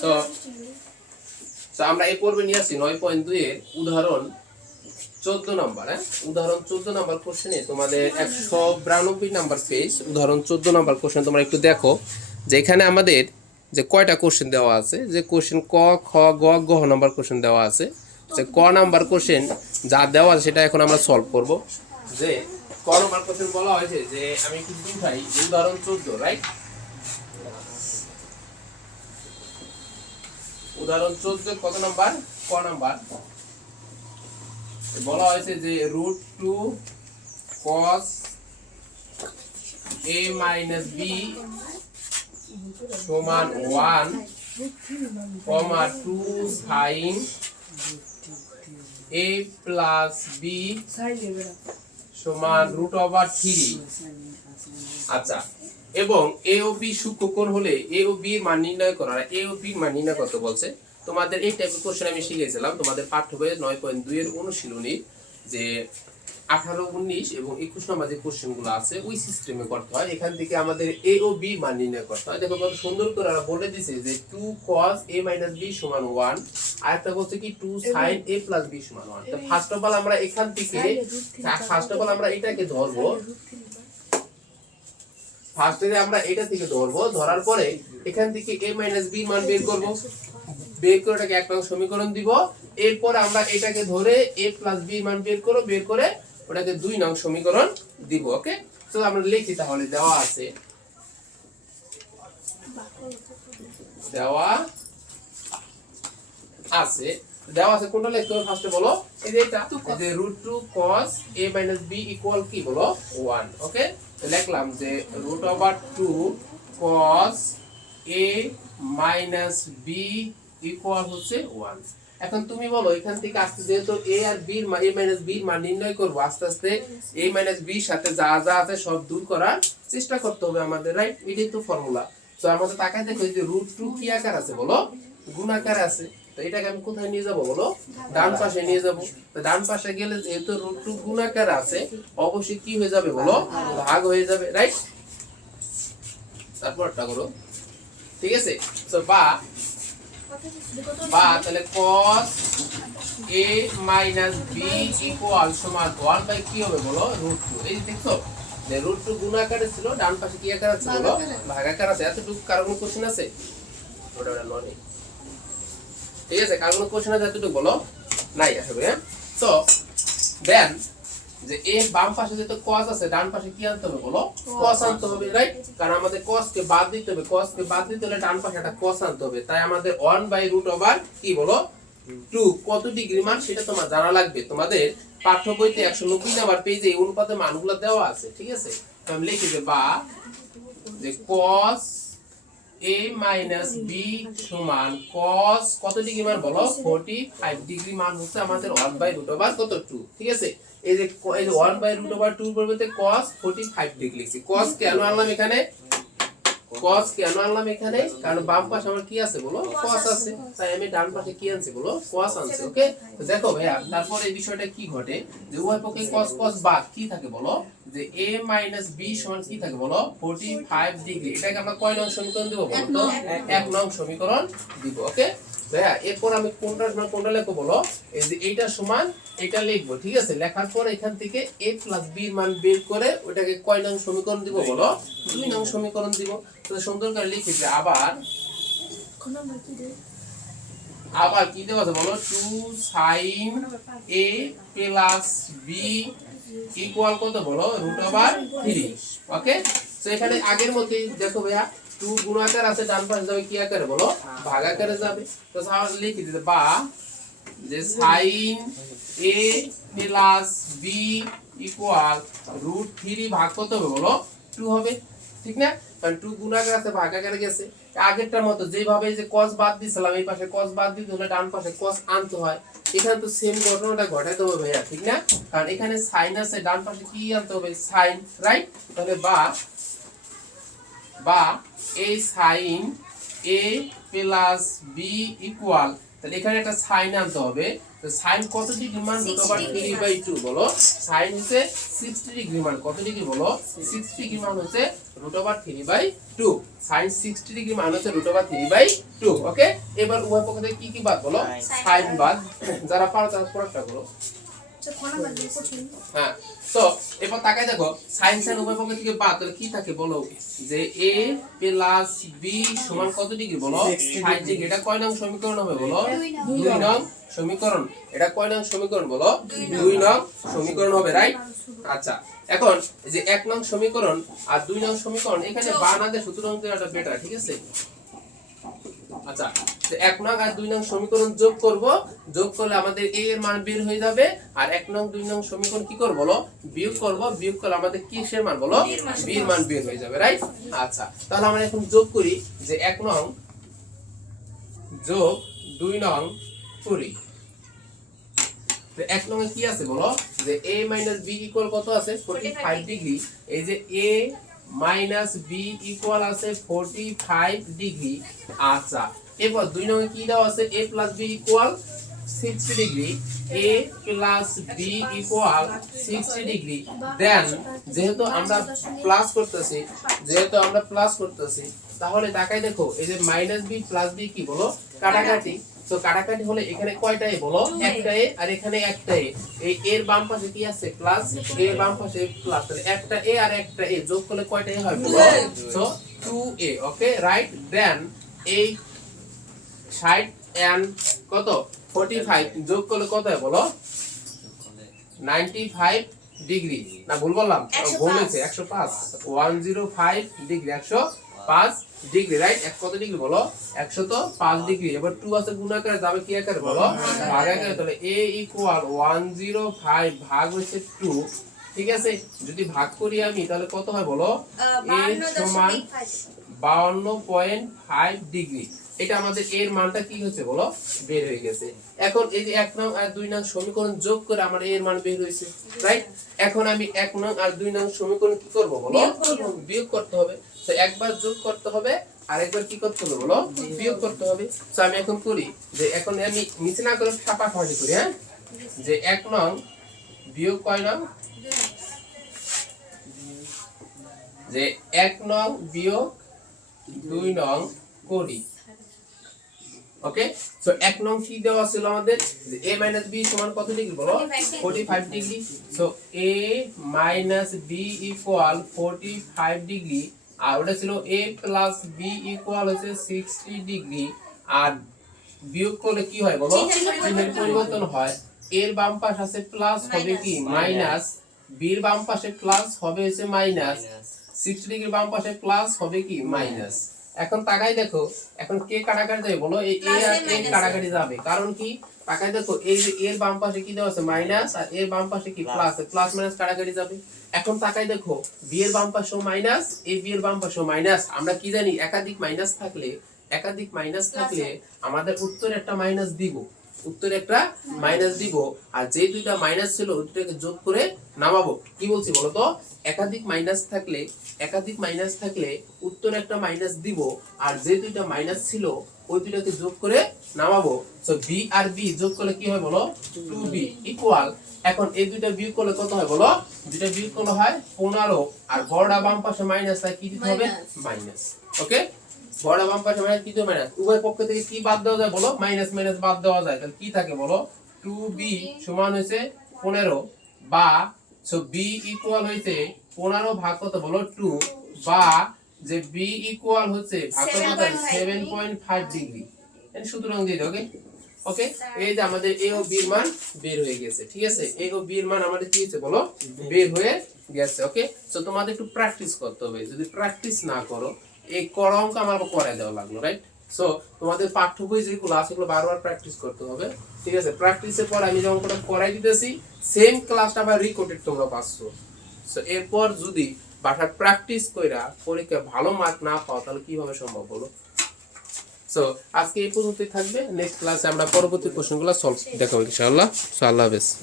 তো আমরা এই পর্বে নিয়ে আসছি নয় পয়েন্ট দুই এর উদাহরণ চোদ্দ নম্বর হ্যাঁ? উদাহরণ চোদ্দ নম্বর কোশ্চেনে তোমাদের একশো বিরানব্বই নাম্বার পেজ উদাহরণ চোদ্দ নাম্বার কোশ্চেন তোমরা একটু দেখো যে এখানে আমাদের যে কয়টা কোশ্চেন দেওয়া আছে, যে কোশ্চেন ক, খ, গ গ নাম্বার কোশ্চেন দেওয়া আছে, যে ক নাম্বার কোশ্চেন যা দেওয়া আছে সেটা এখন আমরা সলভ করব, যে ক নাম্বার কোশ্চেন বলা হয়েছে যে আমি একটু বুঝাই উদাহরণ চোদ্দ রাইট উদাহরণ চোদ্দ, কত নাম্বার? ক নাম্বার? বলা হয়েছে যে root two cos A minus B সমান one comma two sine A plus B সমান রুট ওভার থ্রি আচ্ছা এবং এ ও বি সূক্ষ্মকোণ হলে এ ও বি মান নির্ণয় করা এ ও বি মান নির্ণয় করতে বলছে। তোমাদের এই টাইপের কোশ্চেন আমি শিখেছিলাম তোমাদের পাঠ্য বইয়ে নয় পয়েন্ট দুই এর অনুশীলনী যে আঠারো উনিশ এবং একুশ নম্বর যে কোশ্চেনগুলো আছে ওই সিস্টেমে করতে হয়। এখান থেকে আমাদের এ ও বি মান নির্ণয় করতে হয়। দেখো কত সুন্দর করে ওরা বলে দিছে যে two cos A minus B সমান ওয়ান আর একটা বলছে কি two sine A plus B সমান ওয়ান তো ফার্স্ট অফ অল আমরা এখান থেকে ফার্স্ট অফ অল আমরা এটাকে ধরবো। ফার্স্টে আমরা এটা থেকে ধরবো, ধরার পরে এখান থেকে a মাইনাস বি মান বের করব। বের করে এটাকে এক সমীকরণ দিব। এরপর আমরা এটাকে ধরে a প্লাস বি মান বের করব বের করে ওটাকে দুই নং সমীকরণ দিব ওকে তো আমরা লিখি তাহলে, দেওয়া আছে। দেওয়া আছে। দেওয়া আছে কোনটা লিখতে হবে ফার্স্টে বলো? এই যে এটা, এই যে root two cos A minus B equal কি বলো? ওয়ান ওকে লিখলাম যে root over two cos A minus B equal হচ্ছে ওয়ান এখন তুমি বলো, এখান থেকে আস্তে যেহেতু এ আর বি এ মাইনাস বি মান নির্ণয় করব, আস্তে আস্তে এ মাইনাস বি সাথে যা যা আছে সব দূর করার চেষ্টা করতে হবে আমাদের রাইট এটাই তো ফর্মুলা তো আমাদের তাকায় দেখো যে রুট টু কি আকার আছে বলো? গুণাকার আছে। তো এটাকে আমি কোথায় নিয়ে যাব বলো? ডান পাশে নিয়ে যাব। তো ডান পাশে গেলে যেহেতু রুট টু গুণাকার আছে অবশ্যই কি হয়ে যাবে বলো? ভাগ হয়ে যাবে রাইট তারপরটা করো। ঠিক আছে? তো বা বা তাহলে cos a minus B equal সমান 1 বাই কি হবে বলো? রুট টু এই দেখছ? যে রুট টু গুণ আকারে ছিল ডান পাশে কি আকার আছে বলো? ভাগাকার। আছে। এতটুকু কারও কোনো কোশ্চেন আছে? ওটা ওটা নয় ঠিক আছে কারও কোনো কোশ্চেন আছে এতটুকু বলো, নাই আসলে হ্যাঁ? তো দেন যে এ বাম পাশে যেহেতু cos আছে, ডান পাশে কি আনতে হবে বলো? Cos আনতে হবে রাইট কারণ আমাদের cos কে বাদ দিতে হবে। Cos কে বাদ দিতে হলে ডান পাশে একটা cos আনতে হবে। তাই আমাদের 1 বাই রুট ওভার কি বলো? 2 কত ডিগ্রি মান সেটা তোমার জানা লাগবে। তোমাদের পাঠ্য বইতে 190 নাম্বার পেজে এই অনুপাতে মানগুলো দেওয়া আছে, ঠিক আছে? তো আমি লিখি যে বা, যে cos a মাইনাস b সমান cos, কত ডিগ্রি মান বলো? 45 ডিগ্রি মান হচ্ছে আমাদের 1 বাই রুট ওভার কত 2 ঠিক আছে? এই যে এই যে 1 বাই রুট ওভার 2 পরিবর্তে cos 45 ডিগ্রি লিখছি। cos কেন আনলাম এখানে? cos কেন আনলাম এখানে? কারণ বাম পাশে আমার কি আছে বলো? cos আছে। তাই আমি ডান পাশে কি আনছি বলো? cos আনছি ওকে তো দেখো ভাইয়া, তারপর এই বিষয়টা কি ঘটে? যে উভয় পক্ষে cos cos বাদ কি থাকে বলো? যে a b সমান কি থাকে বলো? 45 ডিগ্রি এটাকে আমরা কয় নং সমীকরণ দিব বলো তো? এক নং। সমীকরণ দিব ওকে ভাইয়া এরপর আমি কোনটা সমান কোনটা লিখব বলো? এই যে এইটা সমান এটা লিখব ঠিক আছে? লেখার পর এখান থেকে a প্লাস b এর মান বের করে ওটাকে কয় নং সমীকরণ দিব বলো? দুই নং সমীকরণ দিব। তো সুন্দর করে লিখি যে আবার কোন আবার কি দেওয়া আছে বলো? Two sine A plus B equal কত বলো রুট ওভার থ্রি ওকে তো এখানে আগের মতোই দেখো ভাইয়া টু গুণাকার আছে, ডান পাশে যাবে কি আকারে বলো? ভাগাকারে যাবে। তো লিখে দিতে, বা, যে sine A plus B equal root three ভাগ কত হবে বলো? টু হবে। ঠিক না? কারণ টু গুণাকার আছে ভাগাকারে গেছে। আগেরটার মতো যেভাবে যে cos বাদ দিছিলাম এই পাশে cos বাদ দিতে হলে ডান পাশে cos আনতে হয়। এখানে তো সেম ঘটনাটা ঘটাইতে হবে ভাইয়া ঠিক না? কারণ এখানে সাইন আছে ডান পাশে কি আনতে হবে? সাইন রাইট তাহলে বা বা এই sine A plus B equal তাহলে এখানে একটা সাইন আনতে হবে। তো সাইন কত ডিগ্রি মান? Root over three by two বলো। সাইন হচ্ছে সিক্সটি ডিগ্রি মান। কত ডিগ্রি বলো? সিক্সটি ডিগ্রি মান হচ্ছে root over three by two sine sixty degree মান হচ্ছে root over three by two okay এবার উভয় পক্ষ থেকে কি কি বাদ বলো? সাইন বাদ। যারা পারো তারা পড়াটা করো। হ্যাঁ তো এবার তাকাই দেখো সাইন সাইন উভয় পক্ষ থেকে বাদ তাহলে কি থাকে বলো? যে এ প্লাস বি সমান কত ডিগ্রি বলো? 60 ডিগ্রি। এটা কয় নং সমীকরণ হবে বলো? দুই নং। সমীকরণ। এটা কয় নং সমীকরণ বলো? দুই নং। সমীকরণ হবে রাইট আচ্ছা এখন যে এক নং সমীকরণ আর দুই নং সমীকরণ এখানে বানাতে সুতরাং বেটার ঠিক আছে? আচ্ছা তো এক নং আর দুই নং সমীকরণ যোগ করব। যোগ করলে আমাদের a এর মান বের হয়ে যাবে। আর এক নং দুই নং সমীকরণ কি করব বলো? বিয়োগ করব। বিয়োগ করলে আমাদের কিসের মান বলো? B এর মান বের হয়ে যাবে রাইট আচ্ছা তাহলে আমরা এখন যোগ করি যে এক নং যোগ দুই নং করি তো এক নং কি আছে বলো? যে a মাইনাস b ইকুয়াল কত আছে? 45 ডিগ্রি এই যে a মাইনাস b ইকুয়াল আছে 45 ডিগ্রি আচ্ছা এরপর দুই নং কি দেওয়া আছে? A plus b equal 60 degree a plus b equal 60 degree then যেহেতু আমরা প্লাস করতেছি, যেহেতু আমরা প্লাস করতেছি, তাহলে তাকাই দেখো, এই যে মাইনাস বি প্লাস বি কি বলো? কাটাকাটি। তো কাটাকাটি হলে এখানে কয়টা এ বলো? একটা এ আর এখানে একটা এই এর বাম পাশে কি আছে? প্লাস এর বাম পাশে প্লাস তাহলে একটা এ আর একটা এ। যোগ করলে কয়টা হয় বলো? সো 2a ওকে রাইট দেন এই 60 এন্ড কত? 45 যোগ করলে কত হয় বলো? 95 ডিগ্রি না ভুল বললাম। ভুল হয়েছে 105 105 ডিগ্রি 105 ডিগ্রি রাইট এক কত ডিগ্রি বলো? 105 ডিগ্রি। এবার 2 আছে গুণ আকারে যাবে কি আকারে বলো? ভাগ আকারে। তাহলে a ইকুয়াল 105 ভাগ হচ্ছে 2 ঠিক আছে? যদি ভাগ করি আমি তাহলে কত হয় বলো? a সমান বাউন্ন পয়েন্ট ফাইভ ডিগ্রি। এটা আমাদের এর মানটা কি হচ্ছে বলো? বের হয়ে গেছে। এখন এই যে এক নং আর দুই নং সমীকরণ যোগ করে আমার এর মান বের হয়েছে রাইট এখন আমি এক নং আর দুই নং সমীকরণ কি করব বলো? বিয়োগ করতে হবে। তো একবার যোগ করতে হবে আর একবার কি করতে হবে বলো? বিয়োগ করতে হবে। তো আমি এখন করি যে এখন আমি নিচে না করে ফাঁপাফাঁটি করি হ্যাঁ? যে এক নং বিয়োগ কয় নং? যে এক নং বিয়োগ দুই নং করি। ওকে? সো এক নং কি দেওয়া ছিল আমাদের? যে a মাইনাস b সমান কত ডিগ্রি বলো? 45 degree. So a minus b equal 45 degree আর ওটা ছিল এ প্লাস বি ইকুয়াল হচ্ছে 60 ডিগ্রি আর বিয়োগ করলে কি হয় বলো? চিহ্নের পরিবর্তন হয়। এর বাম পাশ আছে প্লাস হবে কি? মাইনাস বির বাম পাশে প্লাস হবে হচ্ছে মাইনাস 60 ডিগ্রি বাম পাশে প্লাস হবে কি? মাইনাস এখন তাকাই দেখো এখন কে কাটাকাটি যাবে বলো? এই এ আর এ কাটাকাটি যাবে। কারণ কি? তাকাই দেখো এই যে এর বাম পাশে কি দেওয়া আছে? মাইনাস আর এর বাম পাশে কি? প্লাস প্লাস মাইনাস কাটাকাটি যাবে। এখন তাকাই দেখো বি এর বাম পাশে মাইনাস এ বি এর বাম পাশে মাইনাস আমরা কি জানি একাধিক মাইনাস থাকলে একাধিক মাইনাস থাকলে আমাদের উত্তরে একটা মাইনাস দিব। উত্তরে একটা মাইনাস দিব। আর যে দুইটা মাইনাস ছিল ওই যোগ করে নামাবো। কি বলছি বলো তো একাধিক মাইনাস থাকলে একাধিক মাইনাস থাকলে উত্তরে একটা মাইনাস দিব। আর যে দুইটা মাইনাস ছিল ওই দুইটাকে যোগ করে নামাবো। সো বি আর বি যোগ করলে কি হয় বলো? টু বি ইকুয়াল এখন এই দুইটা বিয়োগ করলে কত হয় বলো? দুইটা বিয়োগ করলে হয় পনেরো। আর বড়টা বাম পাশে মাইনাস তাই কি দিতে হবে? মাইনাস ওকে বড় বাম পাশে মাইনাস কি মাইনাস উভয় পক্ষ থেকে কি বাদ দেওয়া যায় বলো? মাইনাস মাইনাস বাদ দেওয়া যায়। তাহলে কি থাকে বলো? টু বি সমান হয়েছে পনেরো বা সো বি ইকুয়াল হয়েছে পনেরো ভাগ কত বলো? টু বা যে বি ইকুয়াল হচ্ছে ভাগ কত সেভেন পয়েন্ট ফাইভ ডিগ্রি সুতরাং দিয়ে ওকে ওকে এই যে আমাদের এ ও বির মান বের হয়ে গেছে ঠিক আছে? এ ও বির মান আমাদের কি হয়েছে বলো? বের। হয়ে গেছে ওকে তো তোমাদের একটু প্র্যাকটিস করতে হবে। যদি প্র্যাকটিস না করো এই কর অঙ্ক আমার করাই দেওয়া লাগল রাইট সো তোমাদের পাঠ্য বই যেগুলো আছে সেগুলো বারবার প্র্যাকটিস করতে হবে, ঠিক আছে? প্র্যাকটিসের পর আমি যে অঙ্কটা করাই দিতেছি সেম ক্লাসটা আবার রিকর্ডেড তোমরা পাচ্ছ। সো এরপর যদি বাসায় প্র্যাকটিস কইরা পরীক্ষা ভালো মার্ক না পাও, তাহলে কীভাবে সম্ভব বলো? সো আজকে এই পর্যন্তই থাকবে। নেক্সট ক্লাসে আমরা পরবর্তী কোশ্চেনগুলো সলভ দেখাবো ইনশাআল্লাহ। সো আল্লাহ হাফেজ।